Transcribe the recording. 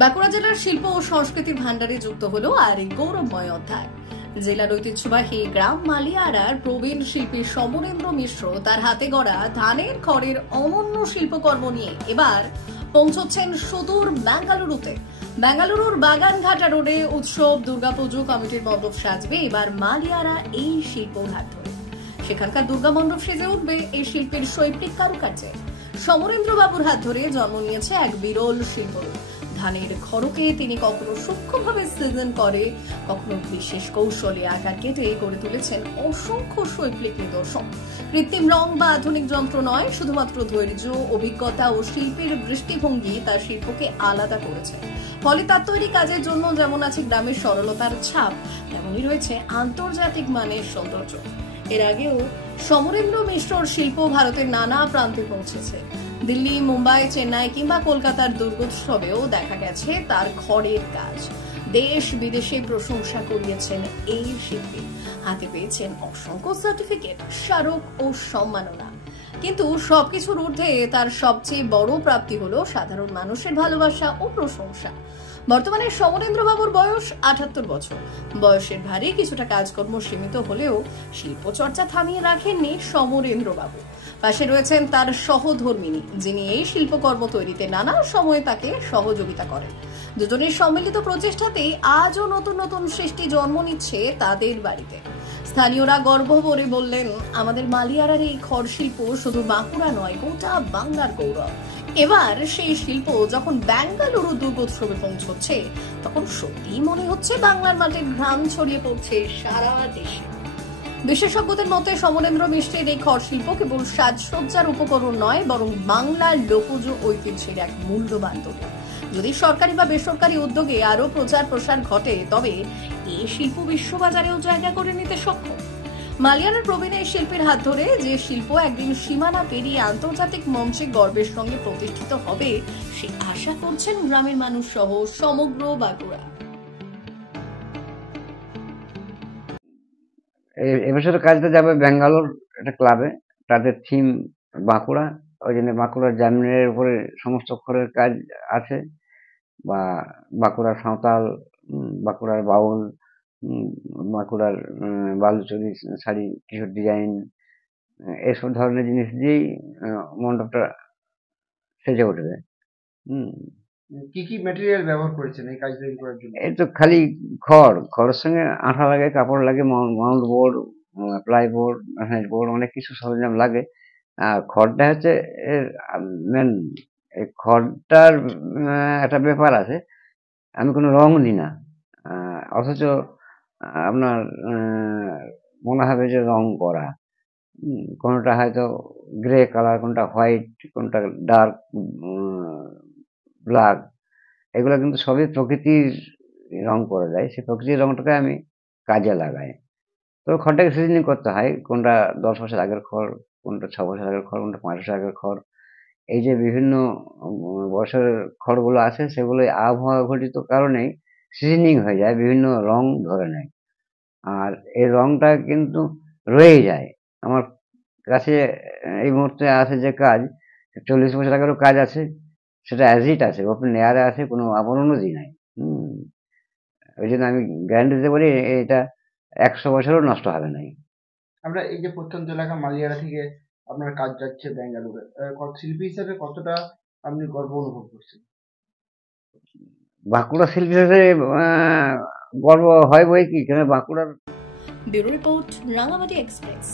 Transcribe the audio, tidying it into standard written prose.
বাঁকুড়া জেলার শিল্প ও সংস্কৃতির ভান্ডারে যুক্ত হলো আর এই গৌরবময় অধ্যায়। জেলার ঐতিহ্যবাহী গ্রাম মালিয়ারার প্রবীণ শিল্পী সমরেন্দ্র মিশ্র তার হাতে গড়া ধানের খড়ের অনন্য শিল্পকর্ম নিয়ে এবার পৌঁছচ্ছেন সুদূর বেঙ্গালুরুতে। বেঙ্গালুরুর বাগানঘাটা রোডে উৎসব দুর্গাপুজো কমিটির মণ্ডপ সাজবে এবার মালিয়ারা এই শিল্পর হাত ধরে। সেখানকার দুর্গা মণ্ডপ সেজে উঠবে এই শিল্পীর শৈল্পিক কারুকার্যে। সমরেন্দ্র বাবুর হাত ধরে জন্ম নিয়েছে এক বিরল শিল্প। ধানের খড়কে তিনি কখনো সূক্ষ্মভাবে সিজন করে, কখনো বিশেষ কৌশলে আকার কেটে গড়ে তুলেছেন অসংখ্য শৈল্পিক নিদর্শন। কৃত্রিম রং বা আধুনিক যন্ত্র নয়, শুধুমাত্র ধৈর্য, অভিজ্ঞতা ও শিল্পীর দৃষ্টিভঙ্গি তার শিল্পকে আলাদা করেছে। ফলে তার তৈরি কাজের জন্য যেমন আছে গ্রামের সরলতার ছাপ, তেমনই রয়েছে আন্তর্জাতিক মানের সৌন্দর্য। এর আগেও সমরেন্দ্র মিশ্রর শিল্প ভারতের নানা প্রান্তে পৌঁছেছে। দিল্লি, মুম্বাই, চেন্নাই কিংবা কলকাতার দুর্গোৎসবেও দেখা গেছে তার খড়ের কাজ। দেশ বিদেশে প্রশংসা কুড়িয়েছেন এই শিল্পী। হাতে পেয়েছেন অসংখ্য সার্টিফিকেট, স্মারক ও সম্মাননা। কিন্তু সবকিছুর ঊর্ধ্বে তার সবচেয়ে বড় প্রাপ্তি হলো সাধারণ মানুষের ভালোবাসা ও প্রশংসা। বর্তমানে সমরেন্দ্র বাবুর বয়স ৭৮ বছর। বয়সের ভারে কিছুটা কাজকর্ম সীমিত হলেও শিল্প চর্চা থামিয়ে রাখেননি সমরেন্দ্র বাবু। পাশে রয়েছেন তার সহধর্মিনী, যিনি এই শিল্পকর্ম তৈরিতে নানা সময় তাকে সহযোগিতা করেন। দুজনের সম্মিলিত প্রচেষ্টাতেই আজও নতুন নতুন সৃষ্টি জন্ম নিচ্ছে তাদের বাড়িতে। স্থানীয়রা গর্ব করে বললেন, আমাদের মালিয়ারার এই খড় শিল্প শুধু বাঁকুড়া নয়, গোটা বাংলার গৌরব। এবার সেই শিল্প যখন বেঙ্গালুরু দুর্গোৎসবে পৌঁছচ্ছে, তখন সত্যিই মনে হচ্ছে বাংলার মাটির ঘ্রাণ ছড়িয়ে পড়ছে সারা দেশে। বিশেষজ্ঞদের মতে সমরেন্দ্র মিশ্রের এই খড় শিল্প কেবল সাজসজ্জার উপকরণ নয়, বরং বাংলার লোকজ ঐতিহ্যের এক মূল্যবান দলিল। যদি সরকারি বা বেসরকারি উদ্যোগে আরো প্রচার প্রসার ঘটে, তবে এই শিল্প বিশ্ববাজারেও জায়গা করে নিতে সক্ষম। মালিয়ারার প্রবীণ এই শিল্পীর হাত ধরে যে শিল্প একদিন সীমানা পেরিয়ে আন্তর্জাতিক মঞ্চে গর্বের সঙ্গে প্রতিষ্ঠিত হবে, সে আশা করছেন গ্রামের মানুষ সহ সমগ্র বাঁকুড়া। এবছর কাজটা যাবে ব্যাঙ্গালোর একটা ক্লাবে, তাদের থিম বাঁকুড়া। ওই জন্য বাঁকুড়ার জামিনের উপরে সমস্ত খড়ের কাজ আছে, বা বাঁকুড়ার সাঁওতাল, বাঁকুড়ার বাউল, বাঁকুড়ার বালুচরি শাড়ি, কিছু ডিজাইন, এসব ধরনের জিনিস দিয়েই মণ্ডপটা সেজে উঠবে। কি কি ম্যাটেরিয়াল ব্যবহার করেছেন এই কাজ তৈরি করার জন্য? এই তো খালি খড়ের সঙ্গে আঠা লাগে, কাপড় লাগে, Mount board, ply board, board, অনেক কিছু সরঞ্জাম লাগে। আর খড়টা হচ্ছে এর মেন। এই খড়টার একটা ব্যাপার আছে, আমি কোনো রং দিই না, অথচ আপনার মনে হবে যে রং করা। কোনোটা হয়তো গ্রে কালার, কোনটা হোয়াইট, কোনটা ডার্ক ব্ল্যাক, এগুলো কিন্তু সবই প্রকৃতির রং করা যায়। সেই প্রকৃতির রংটাকে আমি কাজে লাগাই। তো খড়টাকে সিজনিং করতে হয়, কোনটা 10 বছর আগের খড়, কোনটা 6 বছর আগের খড়, কোনটা 5 বছর আগের খড়। এই যে বিভিন্ন বছরের খড়গুলো আছে, সেগুলো আবহাওয়া ঘটিত কারণেই সিজনিং হয়ে যায়, বিভিন্ন রং ধরে নেয়। আর এই রংটা কিন্তু রয়ে যায়। আমার কাছে এই মুহূর্তে আছে যে কাজ, 40 বছর আগেরও কাজ আছে, সেটা অ্যাজ ইট আছে, ওপেন এয়ারে আছে, কোনো আবরণও দিই নাই। ওই জন্য আমি গ্যারান্টি দিতে পারি এটা 100 বছরও নষ্ট হবে নাই। আমরা এই যে প্রত্যন্ত এলাকা মালিয়ারা থেকে আপনার কাজ যাচ্ছে ব্যাঙ্গালুরু, শিল্পী হিসাবে কতটা আপনি গর্ব অনুভব করছেন? বাঁকুড়া শিল্পী হিসেবে গর্ব হয় বই কি, কেন বাঁকুড়ার। Bureau report, Rangamati express.